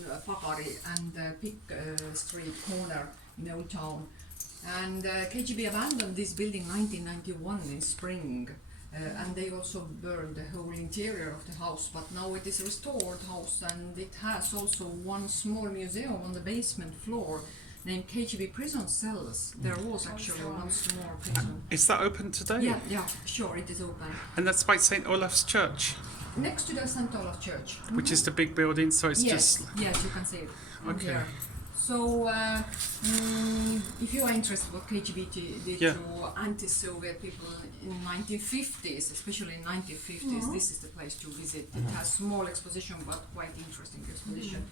Pagari and Pick Street corner in Old Town. And KGB abandoned this building 1991 in spring. And they also burned the whole interior of the house, but now it is a restored house, and it has also one small museum on the basement floor named KGB Prison Cells. There was actually one small prison. Is that open today? Yeah, sure, it is open. And that's by St. Olaf's Church, Next to the St. Olaf Church. which is the big building, so it's Yes, just... yes, you can see it from Okay. here. So, if you are interested what KGB did Yeah. to anti-Soviet people in 1950s, especially in 1950s, this is the place to visit. It has small exposition, but quite interesting exposition.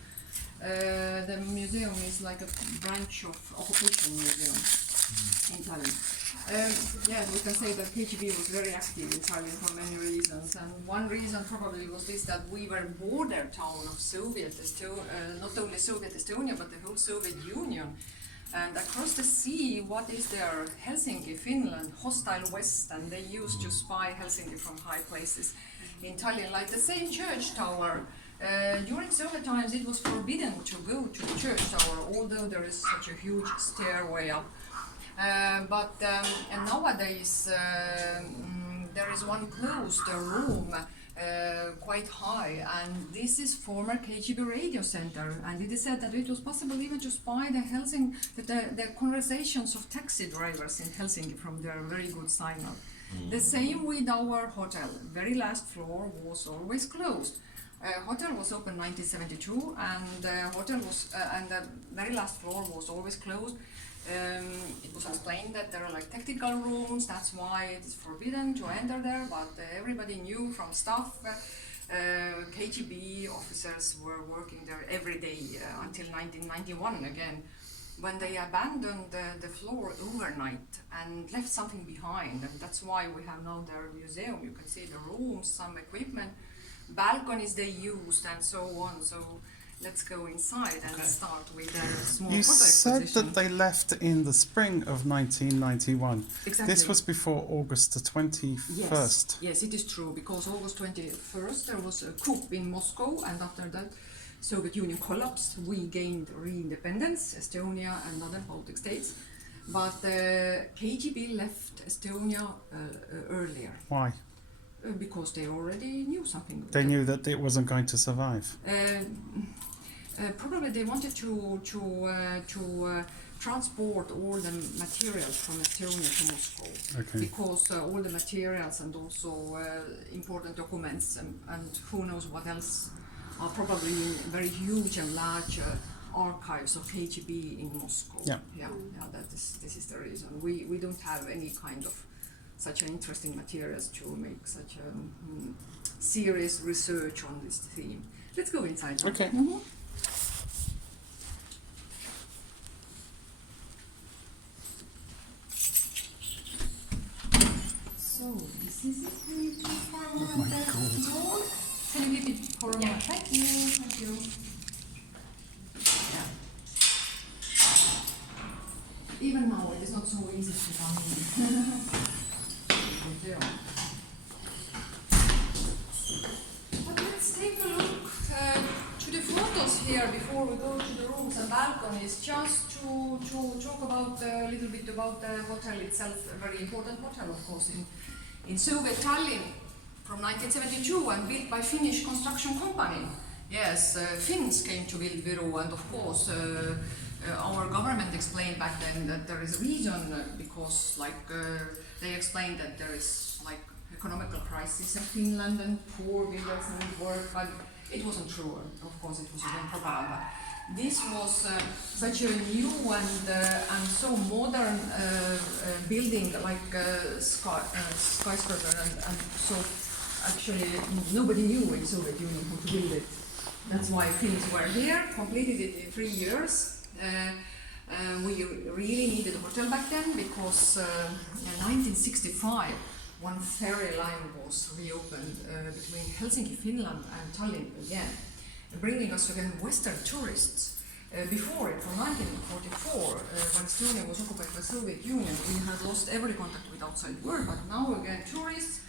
The museum is like a branch of occupation museum in Tallinn. Yeah, we can say that KGB was very active in Tallinn for many reasons, and one reason probably was this, that we were border town of Soviet Estonia, not only Soviet Estonia but the whole Soviet Union. And across the sea, what is there? Helsinki, Finland, hostile West, and they used to spy Helsinki from high places in Tallinn, like the same church tower. During Soviet times, it was forbidden to go to the church tower, although there is such a huge stairway up. And nowadays there is one closed room quite high, and this is former KGB radio center, and it is said that it was possible even to spy the conversations of taxi drivers in Helsinki from their very good signal. The same with our hotel. Very last floor was always closed. Hotel was open 1972, and the very last floor was always closed. It was explained that there are like technical rooms, that's why it is forbidden to enter there, but everybody knew from staff, KGB officers were working there every day until 1991 again, when they abandoned the floor overnight and left something behind, and that's why we have now their museum. You can see the rooms, some equipment, balconies they used, and so on. So let's go inside and start with their small You photo said exposition. that they left in the spring of 1991. Exactly. This was before August the 21st. Yes, it is true, because August 21st there was a coup in Moscow, and after that Soviet Union collapsed. We gained re-independence, Estonia and other Baltic states, but KGB left Estonia earlier. Why? Because they already knew something. They knew that it wasn't going to survive. Probably they wanted to transport all the materials from Estonia to Moscow. Okay. Because all the materials and also important documents and who knows what else are probably in very huge and large archives of KGB in Moscow. Yeah. This is the reason. We don't have any kind of such interesting materials to make such a serious research on this theme. Let's go inside now. Okay. So this is it. Can you please stand Oh on my the God. door? Can you keep it for a moment? Thank you. Thank you. Yeah. Even now it is not so easy to come in. But let's take a look to the photos here before we go to the rooms and balconies, just to talk about a little bit about the hotel itself, a very important hotel, of course, in Soviet Tallinn from 1972 and built by Finnish construction company. Yes, Finns came to build Viru, and of course our government explained back then that there is a reason, because they explained that there is like economical crisis in Finland and poor builders need work, but it wasn't true. Of course, it was again propaganda. This was such a new and so modern building, like skyscraper, and so actually nobody knew in Soviet Union how to build it. That's why Finns were here, completed it in 3 years. We really needed a hotel back then, because in 1965 one ferry line was reopened between Helsinki, Finland and Tallinn again, bringing us again Western tourists. Before it, from 1944, when Estonia was occupied by the Soviet Union, we had lost every contact with outside world, but now again tourists,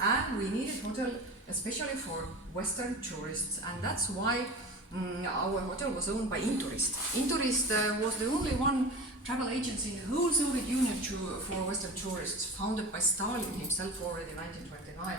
and we needed hotel especially for Western tourists, and that's why our hotel was owned by Intourist. Intourist was the only one travel agency in the whole Soviet Union for Western tourists, founded by Stalin himself already in 1929.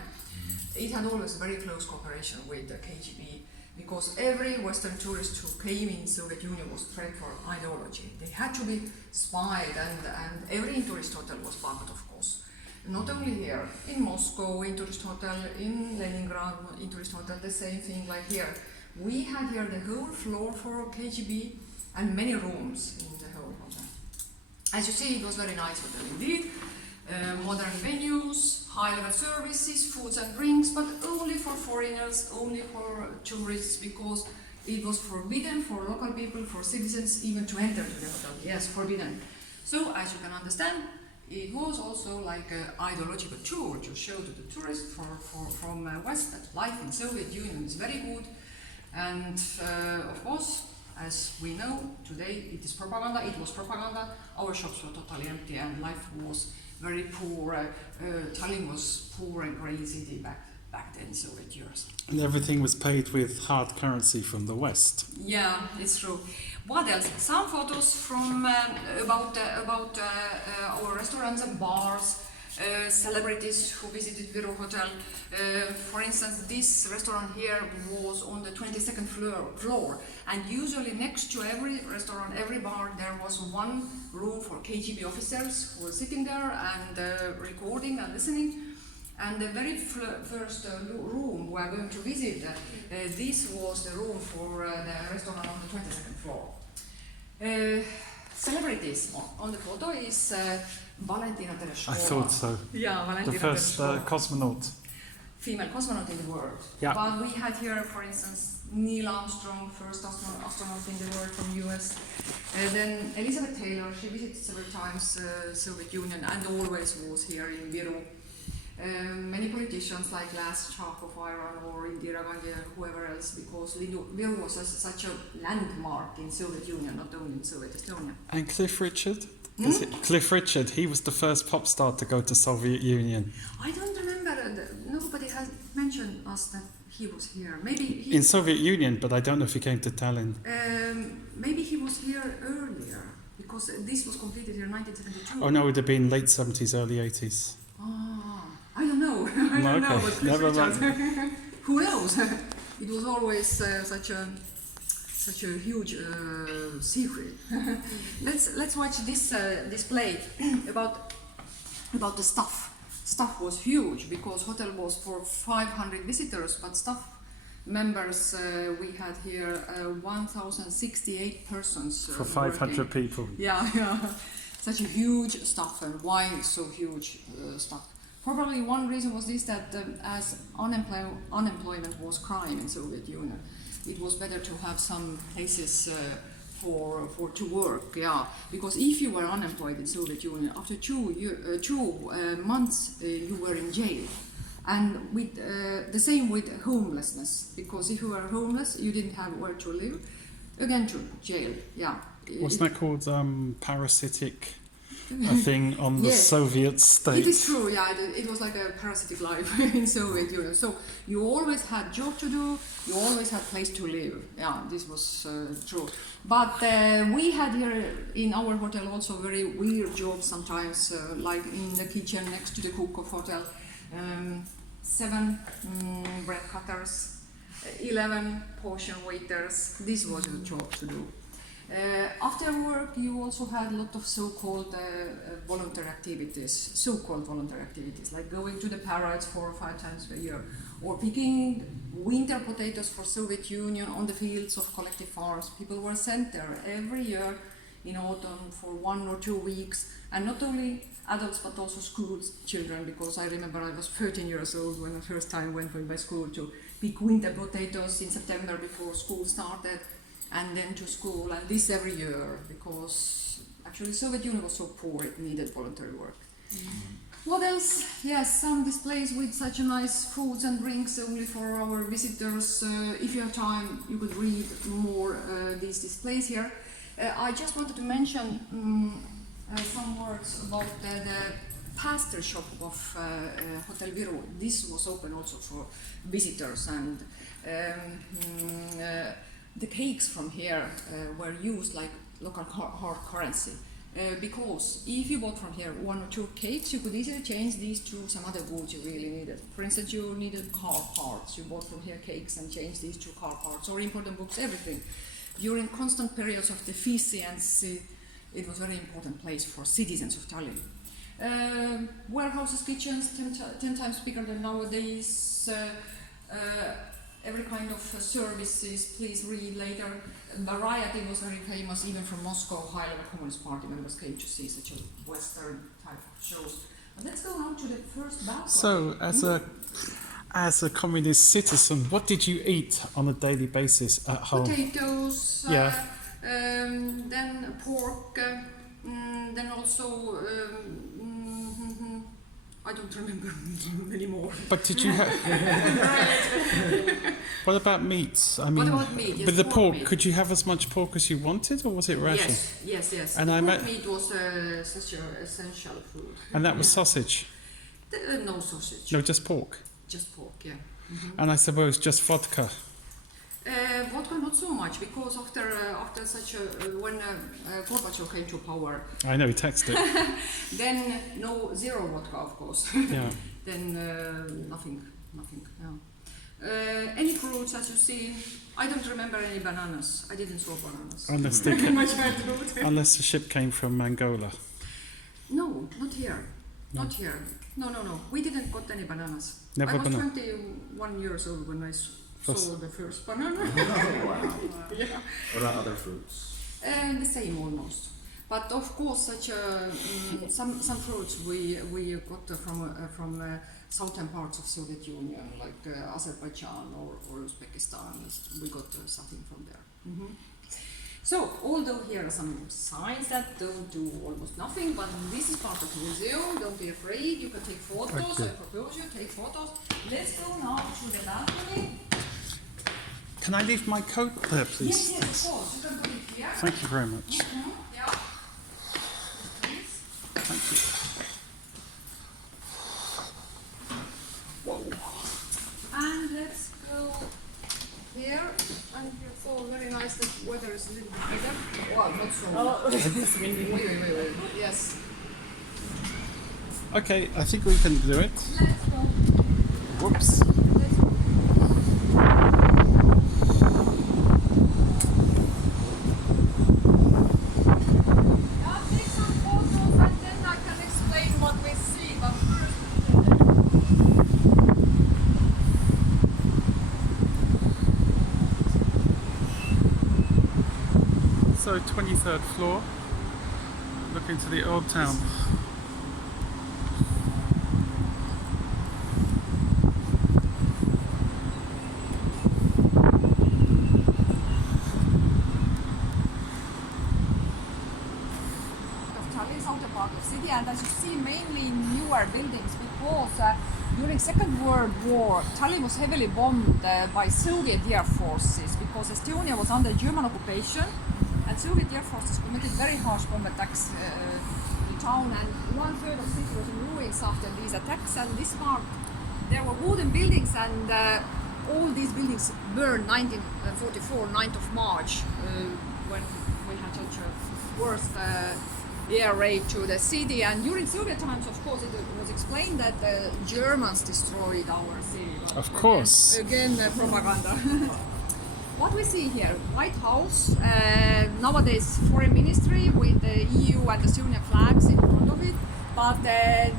It had always very close cooperation with the KGB, because every Western tourist who came in Soviet Union was trained for ideology. They had to be spied, and every tourist hotel was bugged, of course. Not only here, in Moscow, in tourist hotel, in Leningrad, in tourist hotel, the same thing like here. We had here the whole floor for KGB and many rooms in the whole hotel. As you see, it was very nice hotel indeed. Modern venues, high-level services, foods and drinks, but only for foreigners, only for tourists, because it was forbidden for local people, for citizens, even to enter to the hotel. Yes, forbidden. So, as you can understand, it was also like an ideological tour to show to the tourists from West that life in Soviet Union is very good. And of course, as we know, today it is propaganda, it was propaganda, our shops were totally empty and life was very poor. Tallinn was poor and grey city back then, Soviet years. And everything was paid with hard currency from the West. Yeah, it's true. What else? Some photos from about our restaurants and bars, celebrities who visited Viru Hotel. For instance, this restaurant here was on the 22nd floor, and usually next to every restaurant, every bar, there was one room for KGB officers who were sitting there and recording and listening. And the very first room we are going to visit, this was the room for the restaurant on the 22nd floor. Celebrities on the photo is Valentina Tereshkova. I thought so. Yeah, Valentina The first cosmonaut. Female cosmonaut in the world. Yeah. But we had here, for instance, Neil Armstrong, first astronaut in the world from US. Then Elizabeth Taylor, she visited several times Soviet Union and always was here in Viru. Many politicians like last Shah of Iran or Indira Gandhi and whoever else, because Viru was such a landmark in Soviet Union, not only in Soviet Estonia. And Cliff Richard? Cliff Richard, he was the first pop star to go to Soviet Union. I don't remember, nobody has mentioned us that he was here. Maybe he, In Soviet Union, but I don't know if he came to Tallinn. maybe he was here earlier, because this was completed here in 1972. Oh no, it would have been late 70s, early 80s. I don't know. I don't know. But Never mind. Who knows? It was always such a huge secret. let's watch this display about the staff. Staff was huge because hotel was for 500 visitors, but staff members we had here 1,068 persons For 500 working. people. Yeah. Such a huge staff, and why so huge staff? Probably one reason was this, that as unemployment was crime in Soviet Union, it was better to have some places for to work, yeah. Because if you were unemployed in Soviet Union, after 2 months you were in jail. And with the same with homelessness, because if you were homeless, you didn't have where to live, again to jail, yeah. Wasn't that called parasitic? A thing on the Yes. Soviet state. It is true, yeah, it was like a parasitic life in Soviet Union. So you always had job to do, you always had place to live. Yeah, this was true. But we had here in our hotel also very weird jobs sometimes, like in the kitchen next to the cook of hotel. 7 bread cutters, 11 portion waiters. This was a job to do. After work, you also had a lot of so-called voluntary activities, like going to the parades 4 or 5 times a year, or picking winter potatoes for Soviet Union on the fields of collective farms. People were sent there every year in autumn for 1 or 2 weeks, and not only adults but also school children, because I remember I was 13 years old when I first time went with my school to pick winter potatoes in September before school started. And then to school, and this every year, because actually Soviet Union was so poor it needed voluntary work. What else? Yes, some displays with such a nice foods and drinks only for our visitors. If you have time, you could read more these displays here. I just wanted to mention some words about the pastry shop of Hotel Viru. This was open also for visitors, and the cakes from here were used like local hard currency. Because if you bought from here 1 or 2 cakes, you could easily change these to some other goods you really needed. For instance, you needed car parts. You bought from here cakes and changed these to car parts, or important books, everything. During constant periods of deficiency, it was a very important place for citizens of Tallinn. Warehouses, kitchens, 10 times bigger than nowadays. Every kind of services, please read later. Variety was very famous, even from Moscow. High-level Communist Party members came to see such a Western type of shows. But let's go now to the first balcony. So, as a communist citizen, what did you eat on a daily basis at home? Potatoes, then pork, then also I don't remember anymore. But did you have... What about meats? I mean, what about meat? Yes, with the pork, meat. could you have as much pork as you wanted, or was it rationed? Yes. And Meat was such an essential food. And that was sausage? No sausage. No, just pork? Just pork, yeah. And I suppose just vodka? Vodka not so much, because after such a when Gorbachev came to power, I know, he texted it. then zero vodka, of course. Yeah. Then nothing. Yeah. Any fruits, as you see, I don't remember any bananas. I didn't throw bananas. Unless the ship came from Angola. No, not here. Not here. No. We didn't got any bananas. Never I was banana. 21 years old when I saw the first banana. Wow. Yeah. What about other fruits? The same almost. But of course, such some fruits we got from southern parts of Soviet Union, like Azerbaijan or Uzbekistan. We got something from there. So, although here are some signs that don't do almost nothing, but this is part of the museum. Don't be afraid. You can take photos. Okay. I propose you take photos. Let's go now to the balcony. Can I leave my coat there, please? Yes, of course. You can put it here. Thank you very much. Yeah. Please. Thank you. Whoa. And let's go here. And it's all very nice. The weather is a little bit better. Well, not so. Wait. Yes. Okay, I think we can do it. Let's go. Whoops. Let's go. I'll take some photos and then I can explain what we see. But first, So, 23rd floor. Look into the old town. city, and as you see, mainly newer buildings, because during Second World War, Tallinn was heavily bombed by Soviet air forces, because Estonia was under German occupation, and Soviet air forces committed very harsh bomb attacks in town, and 1/3 of the city was in ruins after these attacks. And this part, there were wooden buildings, and all these buildings burned 1944, 9th of March, when we had such a worst air raid to the city. And during Soviet times, of course, it was explained that the Germans destroyed our city. But Of course. Again, propaganda. What we see here, White House, nowadays Foreign Ministry with the EU and the Estonian flags in front of it. But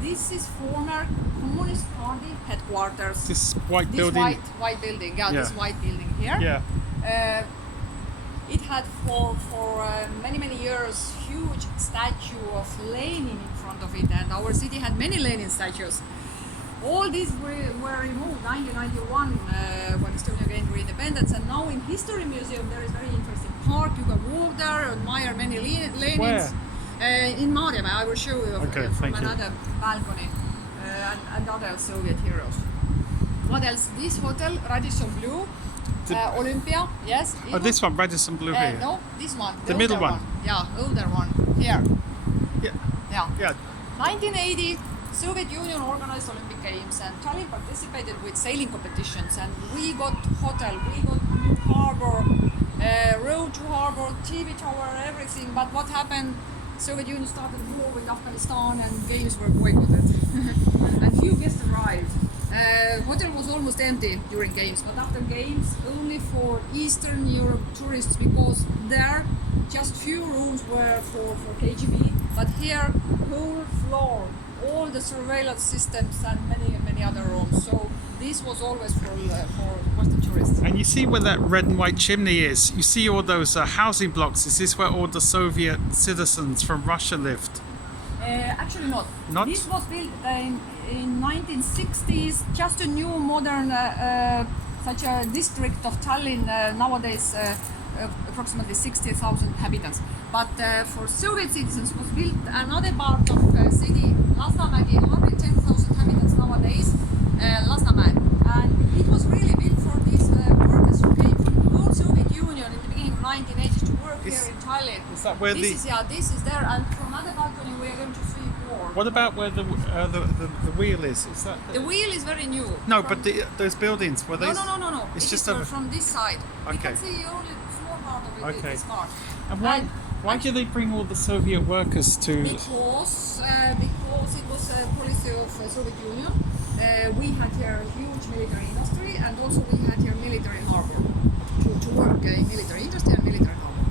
this is former Communist Party headquarters. This white This building. white building, yeah, Yeah. this white building here. Yeah. It had for many years huge statue of Lenin in front of it, and our city had many Lenin statues. All these were removed 1991 when Estonia gained independence, and now in History Museum there is very interesting park. You can walk there, admire many Lenins. In Maarjamäe, I will show you Okay, from thank you. another balcony and other Soviet heroes. What else? This hotel, Radisson Blue, Olympia, yes. Oh, this one, Radisson Blue here. No, this one. The middle older one. Yeah, older one. Here. Yeah. Yeah. Yeah. 1980, Soviet Union organized Olympic Games, and Tallinn participated with sailing competitions, and we got hotel, we got new harbor, road to harbor, TV tower, everything. But what happened? Soviet Union started war with Afghanistan and games were boycotted. And few guests arrived. Hotel was almost empty during games, but after games only for Eastern Europe tourists because there just few rooms were for KGB, but here whole floor, all the surveillance systems and many other rooms. So this was always for Western tourists. And you see where that red and white chimney is? You see all those housing blocks? Is this where all the Soviet citizens from Russia lived? Actually not. Not? This was built in 1960s, just a new modern such a district of Tallinn, nowadays approximately 60,000 inhabitants. But for Soviet citizens was built another part of city, Lasnamägi, 110,000 inhabitants nowadays, Lasnamäe. And it was really built for these workers who came from the whole Soviet Union in the beginning of 1980s to work here in Tallinn. Is that where this is there, and from another balcony we are going to see more. What about where the wheel is? Is that The wheel is very new. No, From- but those buildings were they? No. It's It just is over. from this side. We Okay. can see only a small part of it. Okay. This part. And why do they bring all the Soviet workers to? Because it was a policy of Soviet Union. We had here a huge military industry, and also we had here military harbor to work in military industry and military harbor.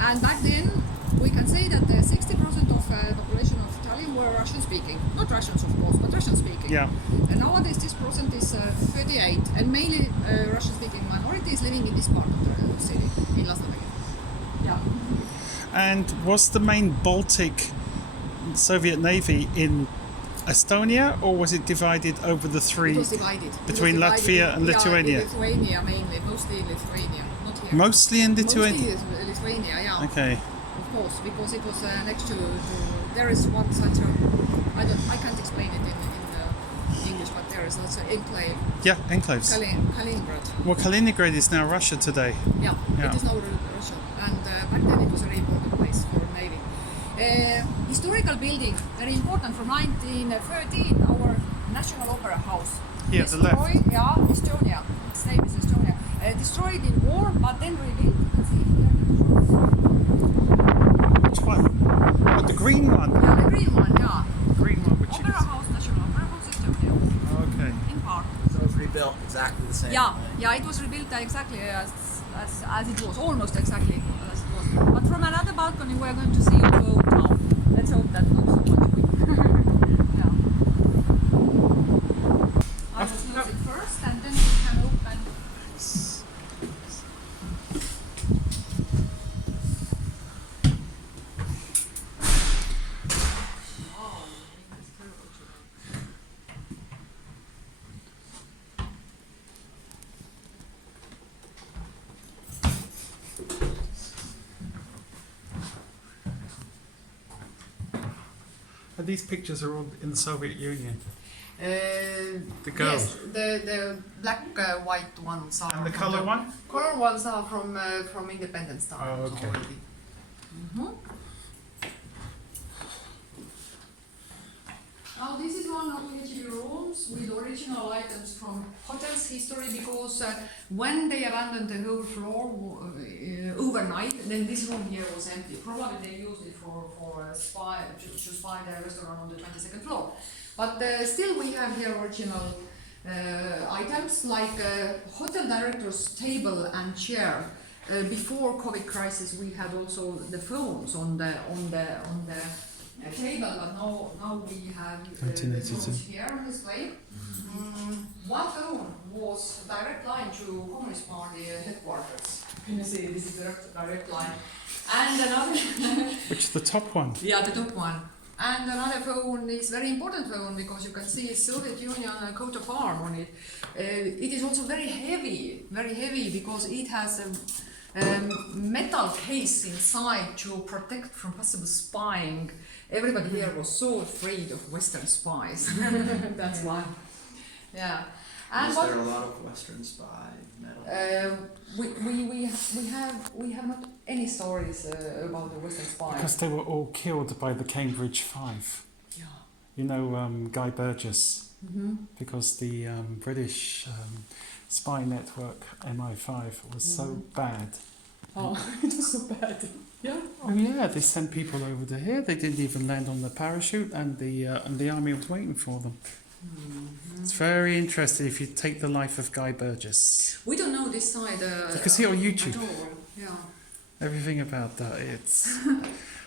And back then, we can say that 60% of the population of Tallinn were Russian speaking. Not Russians, of course, but Russian speaking. Yeah. And nowadays, this percent is 38, and mainly Russian speaking minorities living in this part of the city, in Lasnamägi. Yeah. And was the main Baltic Soviet Navy in Estonia, or was it divided over the three? It was divided. Between Latvia and Lithuania? Yeah, Lithuania mainly, mostly in Lithuania, not here. Mostly in Lithuania? Mostly is Lithuania, yeah. Okay. Of course, because it was next to there is one such a, I can't explain it in English, but there is such an enclave, Yeah, enclaves. Kaliningrad. Well, Kaliningrad is now Russia today. Yeah, Yeah. it is now Russia, and back then it was a very important place for Navy. Historical building, very important, from 1913, our National Opera House. Here, the left. Destroyed, yeah, Estonia. Its name is Estonia. Destroyed in war, but then rebuilt. You can see here. Which one? Oh, the green one. Yeah, the green one, yeah. Green one, which Opera House, National Opera House, Estonia, Okay. in part. So it was rebuilt exactly the same Yeah, way. yeah, it was rebuilt exactly as it was, almost exactly as it was. But from another balcony, we are going to see the old town. Let's hope that not so much wind. Yeah. I will close it first, and then we can open. And these pictures are all in the Soviet Union. The girl. Yes, the black white ones are. And the from colour one? Color ones are from Independence time. Oh, okay. already. Mhm. Now this is one of KGB rooms with original items from hotel's history, because when they abandoned the whole floor overnight, then this room here was empty. Probably they used it for spy to spy the restaurant on the 22nd floor. But still we have here original items like hotel director's table and chair. Before COVID crisis, we had also the phones on the table, but now we have the 1982. phones here on display. One phone was direct line to Communist Party headquarters. You see, this is the direct line. And another, Which is the top one? yeah, the top one. And another phone is very important phone, because you can see Soviet Union coat of arm on it. It is also very heavy because it has a metal case inside to protect from possible spying. Everybody here was so afraid of Western spies. That's why. Yeah. And Was what there a lot of Western spy metal? we have not any stories about the Western spies. Because they were all killed by the Cambridge Five. Yeah. You know, Guy Burgess. Mm-hmm. Because the British spy network MI5 was so bad Oh, it was so bad. Yeah. Oh yeah, they sent people over to here. They didn't even land on the parachute, and the army was waiting for them. Mm-hmm. It's very interesting if you take the life of Guy Burgess. We don't know this side. You can see it on YouTube. At all. Yeah. Everything about that. It's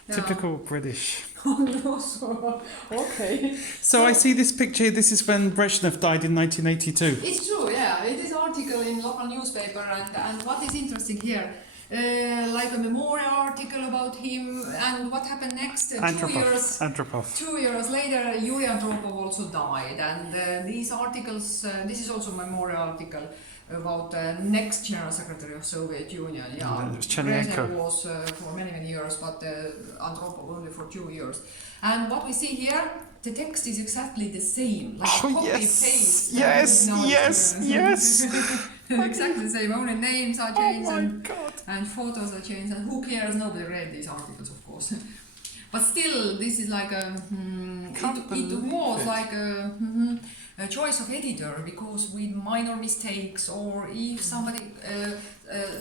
Yeah. typical British. Oh no, so, okay. So I see this picture. This is when Brezhnev died in 1982. It's true, yeah. It is an article in local newspaper, and what is interesting here, like a memorial article about him, and what happened next. 2 years later, Yuri Andropov also died, and these articles. This is also a memorial article about next General Secretary of Soviet Union. Yeah, it was Chernenko. Brezhnev was for many years, but Andropov only for 2 years. And what we see here, the text is exactly the same, like copy paste. Yes. Exactly the same. Only names are Oh changed my God. and photos are changed. And who cares? Nobody read these articles, of course. But still, this is like a. It was like a choice of editor, because with minor mistakes, or if somebody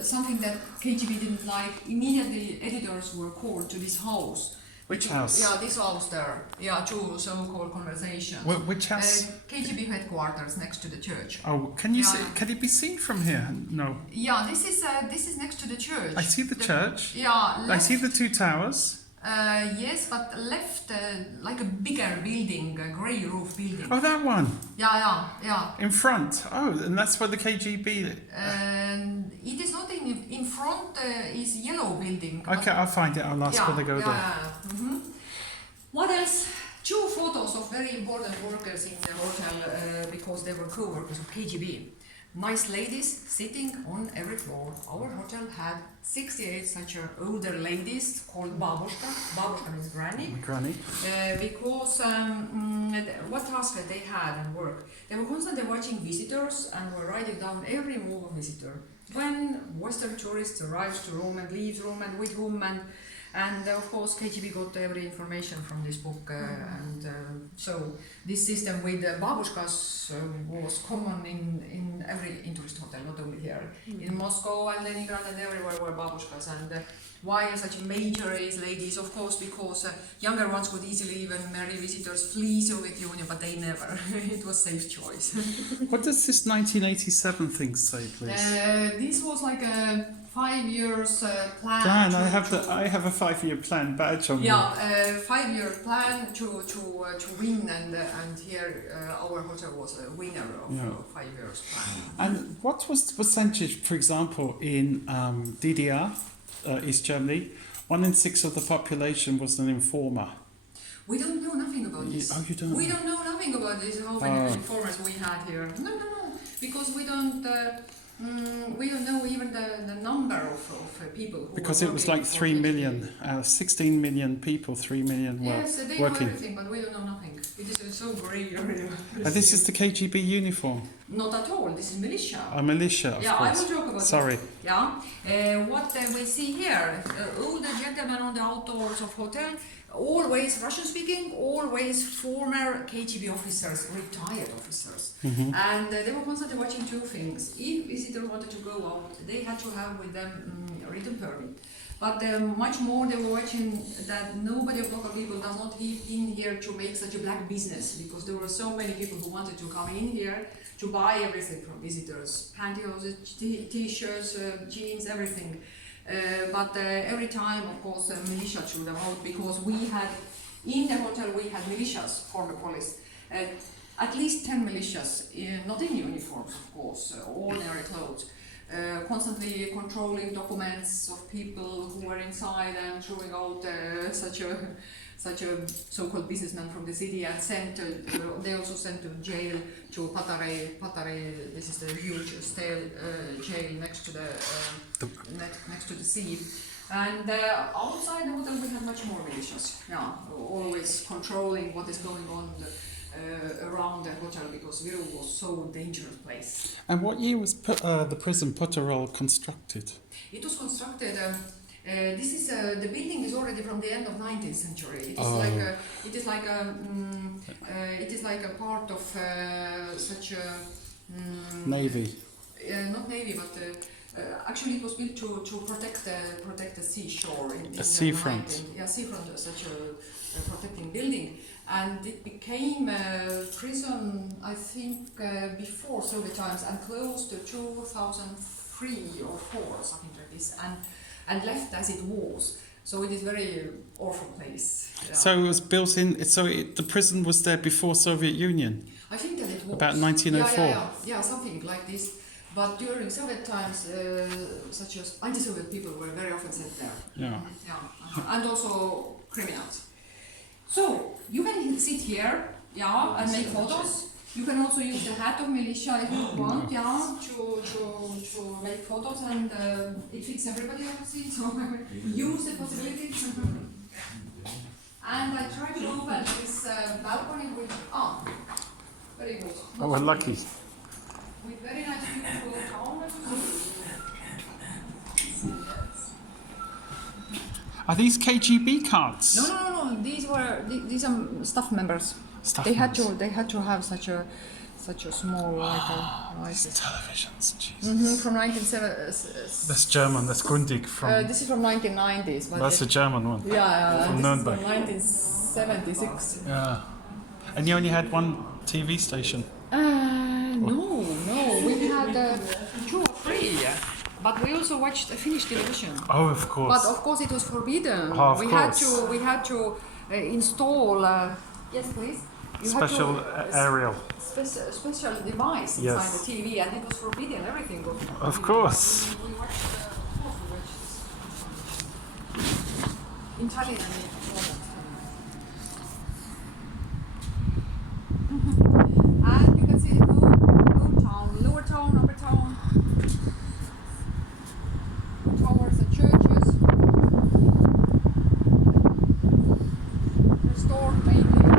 something that KGB didn't like, immediately editors were called to this house. Which house? Yeah, this house there. Yeah, to so-called conversations. Which house? KGB headquarters next to the church. Oh, can you Yeah. see? Can it be seen from here? No. Yeah, this is next to the church. I see the church. Yeah. I Left, see the two towers. yes, but left like a bigger building, a grey roof building. Oh, that one Yeah. in front. Oh, and that's where the KGB. And it is not in front. Is yellow building. Okay, I'll find it. I'll ask when they go there. Mm-hmm. What else? 2 photos of very important workers in the hotel because they were co-workers of KGB. Nice ladies sitting on every floor. Our hotel had 68 such older ladies called babushka. Babushka means granny. Granny. Because what task they had and work? They were constantly watching visitors and were writing down every move of visitor. When Western tourists arrives to room and leaves room and with whom, and of course KGB got every information from this book, and so this system with babushkas was common in every tourist hotel, not only here. In Moscow and Leningrad and everywhere were babushkas, and why such major age ladies? Of course, because younger ones could easily even marry visitors, flee Soviet Union, but they never. It was safe choice. What does this 1987 thing say, please? This was like a 5 years plan. I have a 5-year plan badge on me. Yeah, 5-year plan to win, and here our hotel was a winner of 5 years plan. And what was the percentage, for example, in DDR, East Germany? 1 in 6 of the population was an informer. We don't know nothing about this. You don't? We don't know nothing about this. How many informers we had here? No, because we don't know even the number of people who Because were it was working like for 3 KGB. million, 16 million people, 3 million were Yes, they working. know everything, but we don't know nothing. It is so grey area. And this is the KGB uniform, Not at all. This is militia. a militia, of Yeah, I course. will talk about Sorry. it. Yeah. What we see here, older gentlemen on the outdoors of hotel, always Russian speaking, always former KGB officers, retired officers. And they were constantly watching 2 things. If visitors wanted to go out, they had to have with them written permit. But much more they were watching that nobody of local people does not live in here to make such a black business, because there were so many people who wanted to come in here to buy everything from visitors, pantyhose, t-shirts, jeans, everything. But every time, of course, militia threw them out, because we had, in the hotel, we had militias, former police, at least 10 militias, not in uniforms, of course, ordinary clothes, constantly controlling documents of people who were inside and throwing out such a so-called businessman from the city, and they also sent to jail, to Pattari. This is the huge jail next to next to the sea. And outside the hotel we had much more militias, always controlling what is going on around the hotel, because Viru was so dangerous place. And what year was the prison Potterol constructed? It was constructed. This is the building is already from the end of 19th century. It is like a part of such a Navy. not navy, but Actually, it was built to protect the seashore in The seafront. Seafront, such a protecting building, and it became a prison, I think, before Soviet times, and closed to 2003 or 4, something like this, and left as it was. So it is very awful place. Yeah. So it was built in. The prison was there before Soviet Union. I think that it was About 1904. Yeah, something like this. But during Soviet times, such as anti-Soviet people were very often sent there. Yeah. And also criminals. So you can sit here, and make photos. You can also use the hat of militia if you want, to make photos, and it fits everybody, obviously. So use the possibilities. And I tried to open this balcony with very good. Oh, we're lucky. With very nice beautiful town. Are these KGB cards? No. These are staff members. They had to have such a small Televisions, Jesus. from 1970. That's German. That's Grundig from. This is from 1990s. But That's a German one. Yeah, From this Nuremberg. is from 1976. Yeah. And you only had one TV station. No, we had 2 or 3. But we also watched Finnish television. Oh, of course. But of course it was forbidden. Oh, of we course. had to install. Yes, please. You had Special aerial. special device inside Yes. the TV, and it was forbidden. Everything was forbidden. Of course. We watched. Of course, we watched this. In Tallinn and in Poland. And you can see old town, lower town, upper town. Towers and churches. Restored mainly.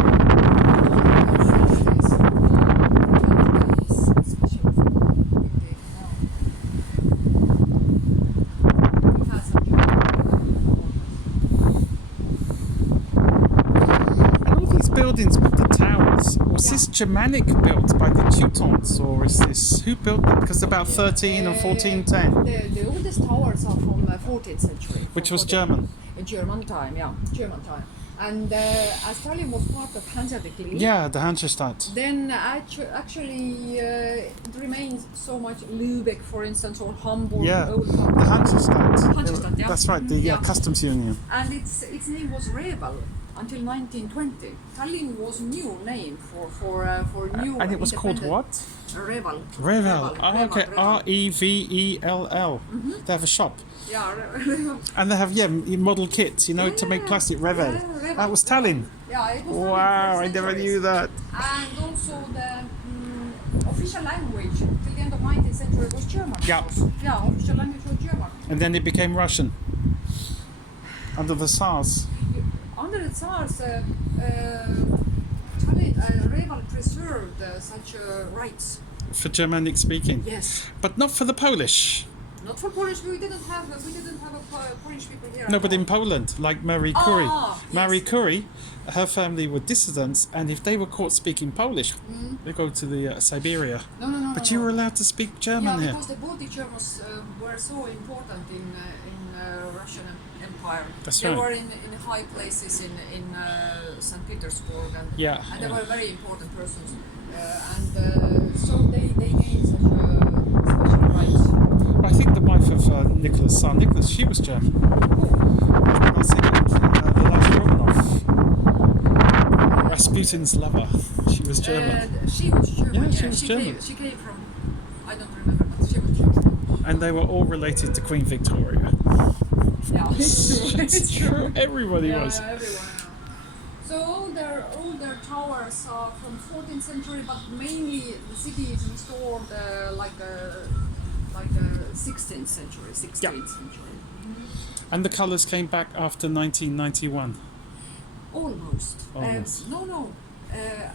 And all these buildings with the towers, was this Germanic built by the Teutons, or is this who built them? Because about 13 or 1410, The oldest towers are from 14th century. which was 14th German. German time. And as Tallinn was part of Hanseatic League, Yeah, the Hansestadt. then actually it remains so much Lübeck, for instance, or Hamburg, Yeah, old the Hamburg. Hansestadt. Hansestadt, yeah. That's right, the Yeah. customs union. And its name was Reval until 1920. Tallinn was new name for new. And it was called what? Reval. Revel. Oh, okay. Reval. Revell. They have a shop. Yeah, Reval. And they have, model kits, to make plastic. Revel. Yeah, Revel. That was Tallinn. Yeah, it was Wow, I for never centuries. knew that. And also the official language till the end of 19th century was German. Yeah. Yeah, official language was German. And then it became Russian. Under the Tsars. Under the Tsars, Reval preserved such rights. For Germanic speaking. Yes. But not for the Polish. Not for Polish. We didn't have a Polish people here. No, at but all. in Poland, like Marie Curie. yes. Marie Curie, her family were dissidents, and if they were caught speaking Polish, they go to the Siberia. No. But you were allowed to speak German Yeah, here. because the Baltic Germans were so important in Russian Empire. That's they right. were in high places in St. Petersburg, and they were very important persons. So they gained such special rights. I think the wife of Nicholas, Tsar Nicholas, she was German. The last Romanov, Rasputin's lover, she was German. She was German. Yeah, she was German. She came from, I don't remember, but she was German. And they were all related to Queen Victoria. Yeah, it's true. Everybody was. Yeah, everyone. So all their towers are from 14th century, but mainly the city is restored like the 16th century, 16th century. And the colours came back after 1991. Almost. Almost. No.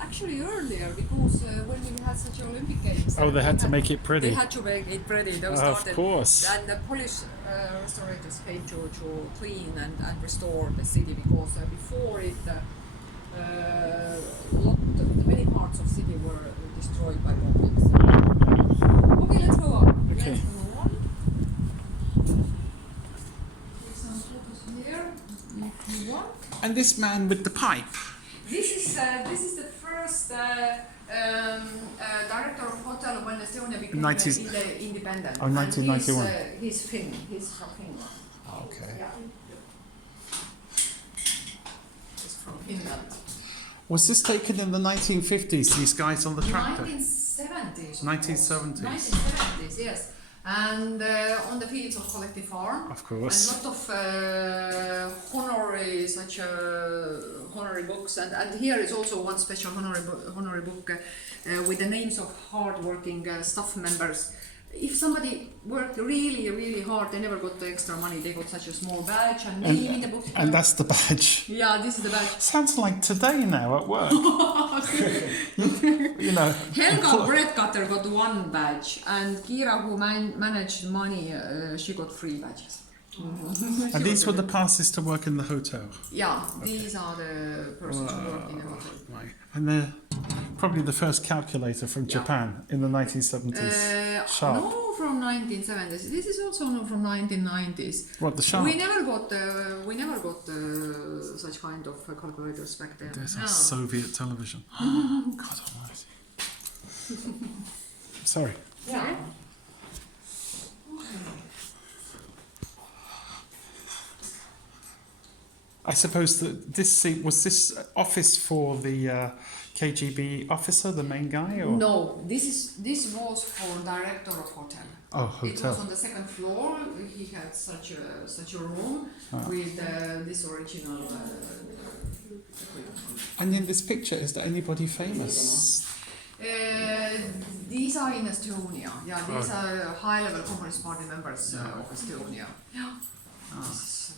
Actually earlier, because when we had such Olympic Games. Oh, they had to make it pretty. They had to make it pretty. They Of started, course. And the Polish restorators came to clean and restore the city, because before it, many parts of city were destroyed by bombings. Okay, let's go on. Okay. Let's move on. here if you want. And this man with the pipe. This is the first director of hotel when Estonia became independent. Oh, 1991. And he's Finn. He's from Finland. Okay. Yeah. He's from Finland. Was this taken in the 1950s, these guys on the tractor? 1970s. 1970s. 1970s, yes. And on the fields of collective farm. Of course. And a lot of honorary books. And here is also one special honorary book with the names of hard-working staff members. If somebody worked really, really hard, they never got the extra money. They got such a small badge and name in the book. And that's the badge. Yeah, this is the badge. Sounds like today now at work. You know. Helga bread cutter got one badge, and Kira, who managed money, she got 3 badges. Mm-hmm. And these were the passes to work in the hotel. Yeah, these are the persons who work in the hotel. Right. And they're probably the first calculator from Japan in the 1970s. Sharp. No, from 1970s. This is also no from 1990s. What, the Sharp? We never got such kind of calculators back then. There's No. our Soviet television. God almighty. Sorry. Yeah. I suppose that was this office for the KGB officer, the main guy, or No, this was for director of hotel. oh, It was hotel. on the second floor. He had such a room with this original. And in this picture, is there anybody famous? These are in Estonia. Yeah, these are high-level Communist Party members of Estonia. Yeah. This is,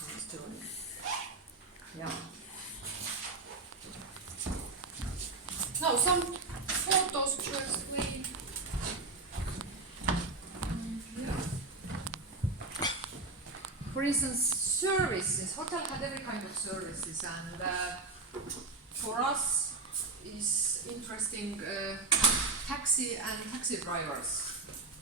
from Estonia. Yeah. Now some photos to explain. Yeah. For instance, services. Hotel had every kind of services, and for us is interesting taxi and taxi drivers.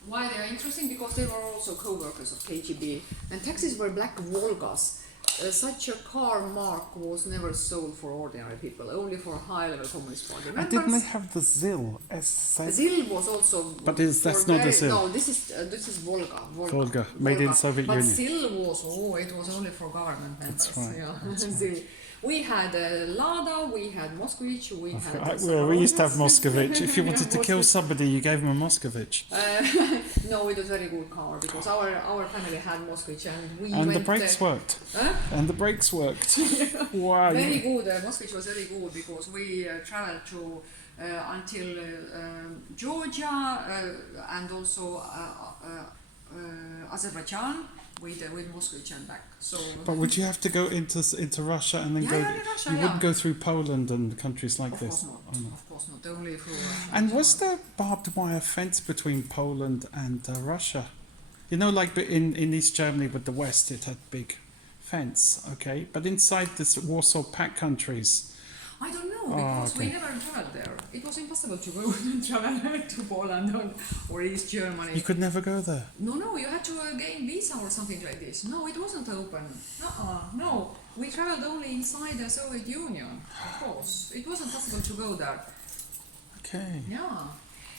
Why they are interesting? Because they were also co-workers of KGB, and taxis were black Volgas. Such a car mark was never sold for ordinary people, only for high-level Communist Party members. And didn't they have the ZIL? ZIL was also. But that's not the ZIL. No, this is Volga. Volga, made in Soviet but Union. ZIL was only for government members. That's right. Yeah. ZIL. We had Lada, we had Moskvich, we had. We used to have Moscovich. If you wanted to kill somebody, you gave them a Moscovich. No, it was a very good car because our family had Moskvich and we And went. the brakes worked. Huh? And the brakes worked. Wow. Very good. Moskvich was very good because we traveled to until Georgia and also Azerbaijan with Moskvich and back. So. But would you have to go into Russia and then go? Russia, you wouldn't go through Poland and countries like this. Of course not. Oh, no. Of course not. Only through. And was there barbed wire fence between Poland and Russia? You know, like in East Germany with the West, it had big fence, okay? But inside this Warsaw Pact countries, I don't know because we never traveled there. It was impossible to go travel to Poland or East Germany. you could never go there. No, you had to gain visa or something like this. No, it wasn't open. No. We traveled only inside the Soviet Union, of course. It wasn't possible to go there. Okay. Yeah.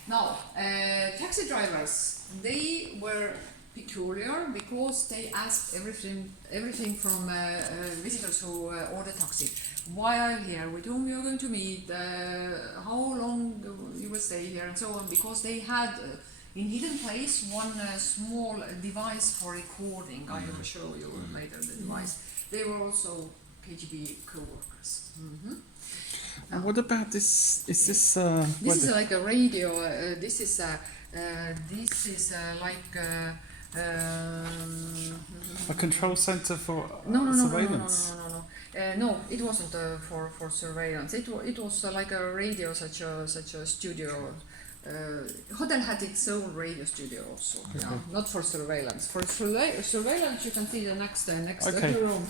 Now, taxi drivers, they were peculiar because they asked everything from visitors who order taxi. Why are you here? With whom you are going to meet? How long you will stay here, and so on. Because they had in hidden place one small device for recording. I will show you later the device. They were also KGB co-workers. Mm-hmm. And what about this? Is this? This is like a radio. This is like. A control center for No, surveillance. No, it wasn't for surveillance. It was like a radio, such a studio. Hotel had its own radio studio also. Okay. Yeah, not for surveillance. For surveillance, you can see the next Okay. room.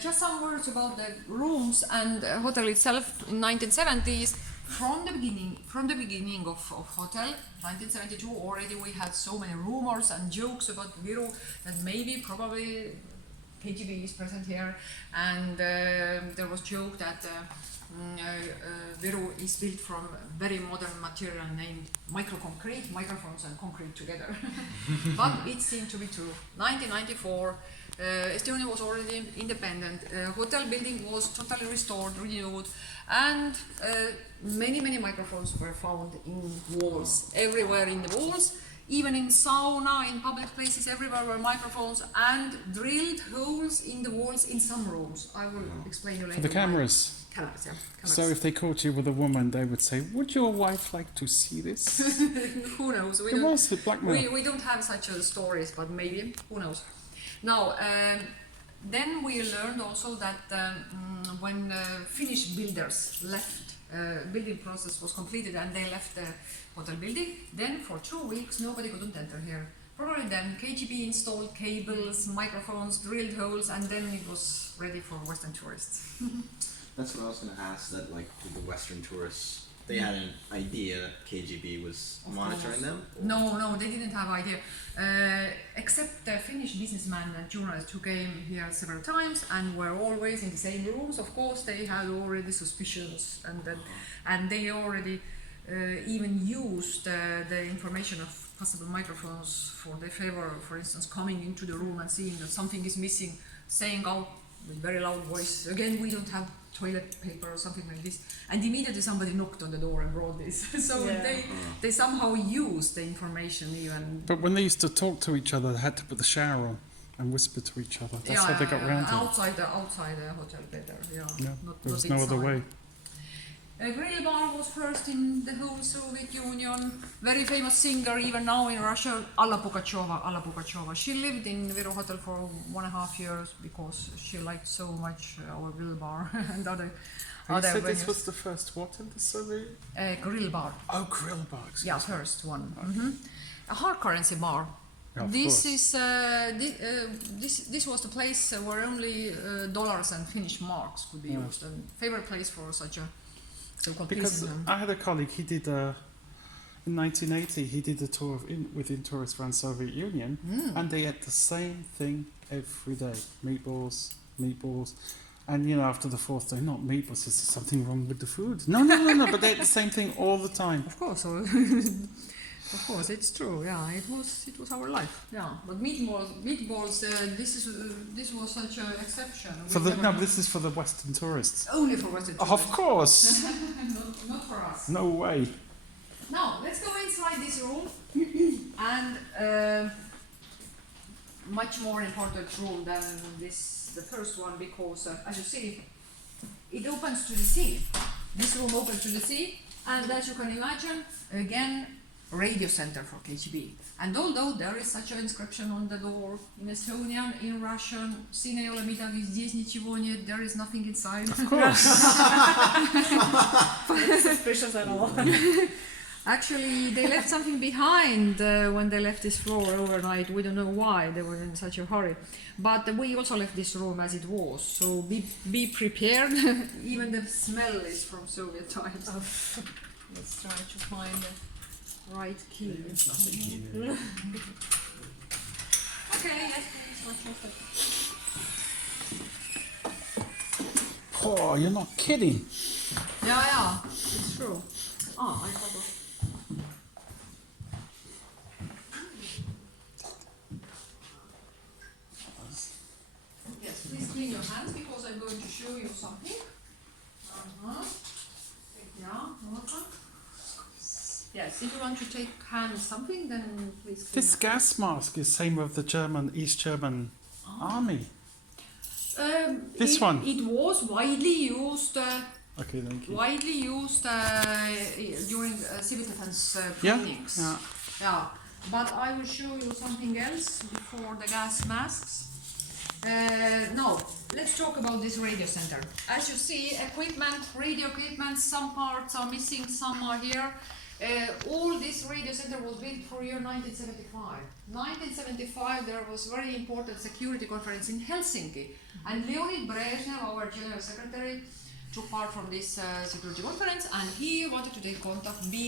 Just some words about the rooms and hotel itself in 1970s. From the beginning of hotel, 1972 already we had so many rumors and jokes about Viru that maybe probably KGB is present here, and there was joke that Viru is built from very modern material named microconcrete, microphones and concrete together. But it seemed to be true. 1994, Estonia was already independent. Hotel building was totally restored, renewed, and many microphones were found in walls, everywhere in the walls. Even in sauna, in public places, everywhere were microphones and drilled holes in the walls in some rooms. I will explain you later. For the cameras. Cameras, yeah. Cameras. So if they caught you with a woman, they would say, "Would your wife like to see this?" Who knows? It was the blackmail. We don't have such stories, but maybe. Who knows? Now, then we learned also that when Finnish builders left, building process was completed and they left the hotel building, then for 2 weeks nobody couldn't enter here. Probably then KGB installed cables, microphones, drilled holes, and then it was ready for Western tourists. That's what I was going to ask. That like with the Western tourists, they had an idea that KGB was monitoring them. No, they didn't have idea. Except the Finnish businessmen and journalists who came here several times and were always in the same rooms. Of course, they had already suspicions, and they already even used the information of possible microphones for their favor. For instance, coming into the room and seeing that something is missing, saying out with very loud voice, "Again, we don't have toilet paper," or something like this. And immediately somebody knocked on the door and brought this. So they somehow used the information even. But when they used to talk to each other, they had to put the shower on and whisper to each other. That's how they got around it. Outside the hotel better, There was no other way. A grill bar was first in the whole Soviet Union. Very famous singer, even now in Russia, Alla Pugacheva. She lived in Viru Hotel for 1.5 years because she liked so much our grill bar and other You said venues. this was the first what in the Soviet? Grill bar. Oh, grill bar. Excuse Yeah, first one. A hard currency bar. Yeah, This is this was the place where only dollars and Finnish marks could be used, and favorite place for such a so-called Because businessman. I had a colleague, he did in 1980, he did a tour within tourists around Soviet Union, and they ate the same thing every day. Meatballs. And, after the fourth day, not meatballs, is there something wrong with the food? No, but they ate the same thing all the time. Of course, of course, it's true. Yeah, it was our life. Yeah, but meatballs. This was such an exception. This is for the Western tourists. Only for Western tourists. Of course. not for us. No way. Now let's go inside this room and much more important room than the first one, because as you see, it opens to the sea. This room opens to the sea, and as you can imagine, again, radio center for KGB. And although there is such an inscription on the door in Estonian, in Russian, "Siin ei ole midagi, здесь ничего нет," there is nothing inside. Of course. Suspicious at all. Actually, they left something behind when they left this floor overnight. We don't know why, they were in such a hurry. But we also left this room as it was, so be prepared. Even the smell is from Soviet times. Let's try to find the right key. Okay, yes, please. Oh, you're not kidding. Yeah, it's true. I forgot. Yes, please clean your hands because I'm going to show you something. Yes, if you want to take hands something, then please clean This gas mask is same with the East German army. This one. It was widely used. Okay, thank you. Widely used during civil defense trainings. Yeah. But I will show you something else before the gas masks. Now, let's talk about this radio center. As you see, radio equipment, some parts are missing, some are here. All this radio center was built for year 1975. 1975, there was very important security conference in Helsinki, and Leonid Brezhnev, our general secretary, took part from this security conference, and he wanted to be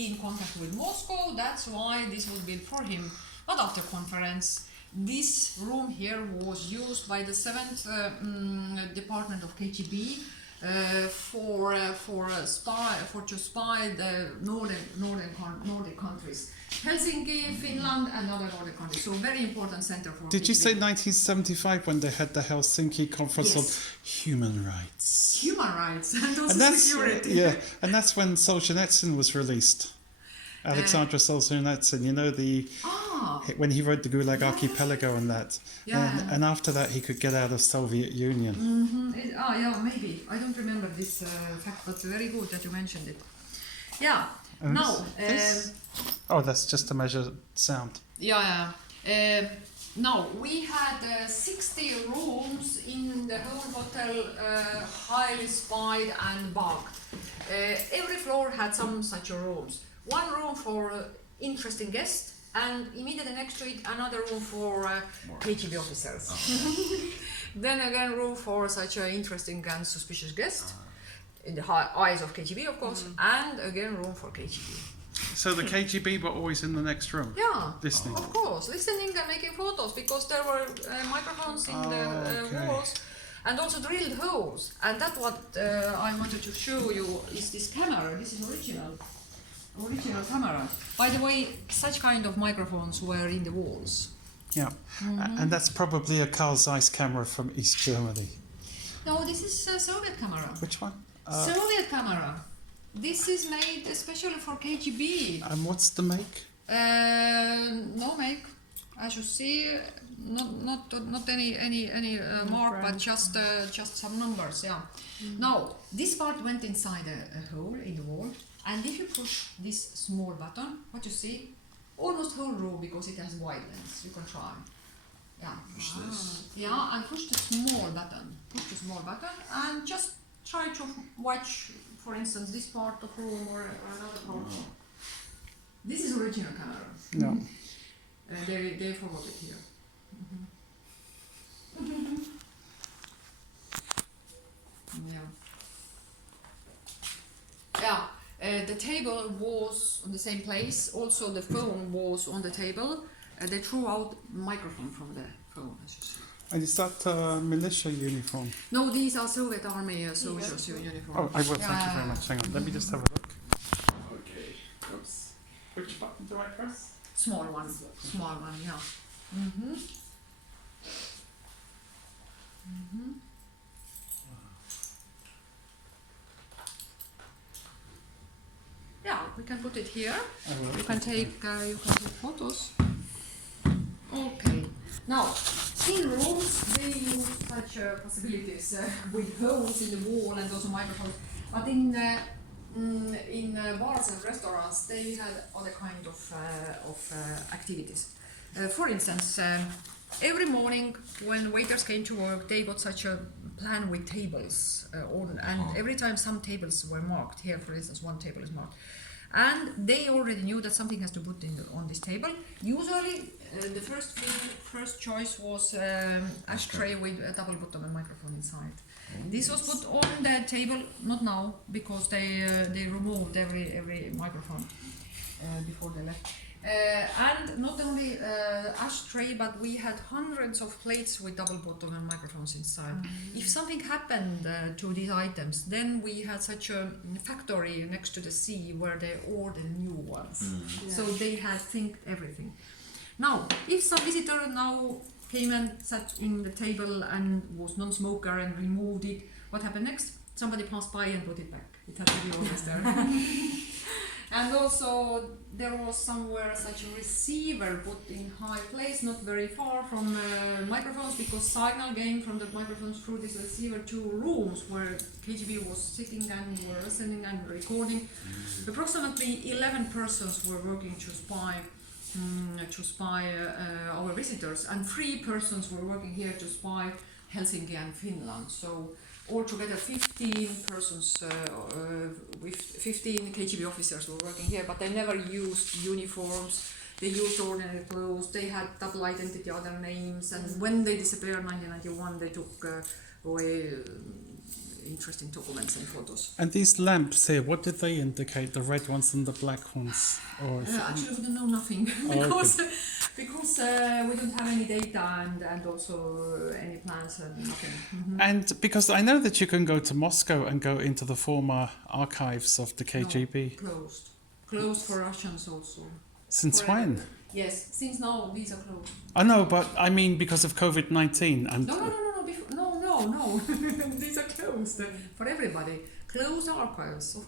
in contact with Moscow. That's why this was built for him. But after conference, This room here was used by the 7th department of KGB to spy the Nordic countries, Helsinki, Finland, and other Nordic countries. So very important center for. Did you KGB. say 1975 when they had the Helsinki conference on Yes. human rights? Human rights and also And security. yeah, and that's when Solzhenitsyn was released. Alexander Solzhenitsyn, you know, when he wrote the Gulag Archipelago and that. Yeah. And after that he could get out of Soviet Union. Yeah, maybe. I don't remember this fact, but very good that you mentioned it. Yeah. And Now, oh, that's just to measure sound. now we had 60 rooms in the whole hotel, highly spied and bugged. Every floor had some such rooms. One room for interesting guests, and immediately next to it another room for KGB officers. Then again room for such an interesting and suspicious guest, in the eyes of KGB of course, and again room for KGB. So the KGB were always in the next room? Yeah, Listening? of course, listening and making photos, because there were microphones in the walls, and also drilled holes. And that's what I wanted to show you is this camera. This is original camera. By the way, such kind of microphones were in the walls. Yeah, and that's probably a Carl Zeiss camera from East Germany. No, this is a Soviet camera. Which one? Soviet camera. This is made especially for KGB. And what's the make? No make, as you see, not any mark, but just some numbers. Yeah. Now this part went inside a hole in the wall, and if you push this small button, what you see, almost whole row, because it has wide lens. You can try. Yeah. Push this. Yeah, and push the small button. Push the small button, and just try to watch, for instance, this part of room or another part. This is original camera. No. They forward it here. Yeah. The table was on the same place. Also, the phone was on the table. They threw out microphone from the phone, as you see. And is that militia uniform? No, these are Soviet Army soldiers uniform. Oh, I will. Thank you very much. Hang on. Let me just have a look. Okay. Oops. Which button do I press? Small one. Small one, yeah. Yeah, we can put it here. I will. You can take photos. Okay. Now, in rooms they use such possibilities with holes in the wall and also microphones. But in bars and restaurants they had other kind of activities. For instance, every morning when waiters came to work, they got such a plan with tables, and every time some tables were marked. Here, for instance, one table is marked. And they already knew that something has to put on this table. Usually, the first choice was ashtray with a double bottom and microphone inside. This was put on the table, not now, because they removed every microphone before they left. And not only ashtray, but we had hundreds of plates with double bottom and microphones inside. If something happened to these items, then we had such a factory next to the sea where they ordered new ones. So they had think everything. Now, if some visitor now came and sat in the table and was non-smoker and removed it, what happened next? Somebody passed by and put it back. It had to be always there. And also there was somewhere such a receiver put in high place, not very far from microphones, because signal came from the microphones through this receiver to rooms where KGB was sitting and were listening and recording. Approximately 11 persons were working to spy our visitors, and 3 persons were working here to spy Helsinki and Finland. So altogether 15 persons with 15 KGB officers were working here, but they never used uniforms. they used ordinary clothes, they had double identity, other names, and when they disappeared in 1991, they took away interesting documents and photos. And these lamps here, what did they indicate? The red ones and the black ones? Or Actually, we don't know nothing because we don't have any data and also any plans and nothing. Mm-hmm. And because I know that you can go to Moscow and go into the former archives of the KGB. No, closed for Russians also. Since Forever. when? Yes, since now these are closed. I know, but I mean because of COVID-19 and. No. These are closed for everybody. Closed archives, of course.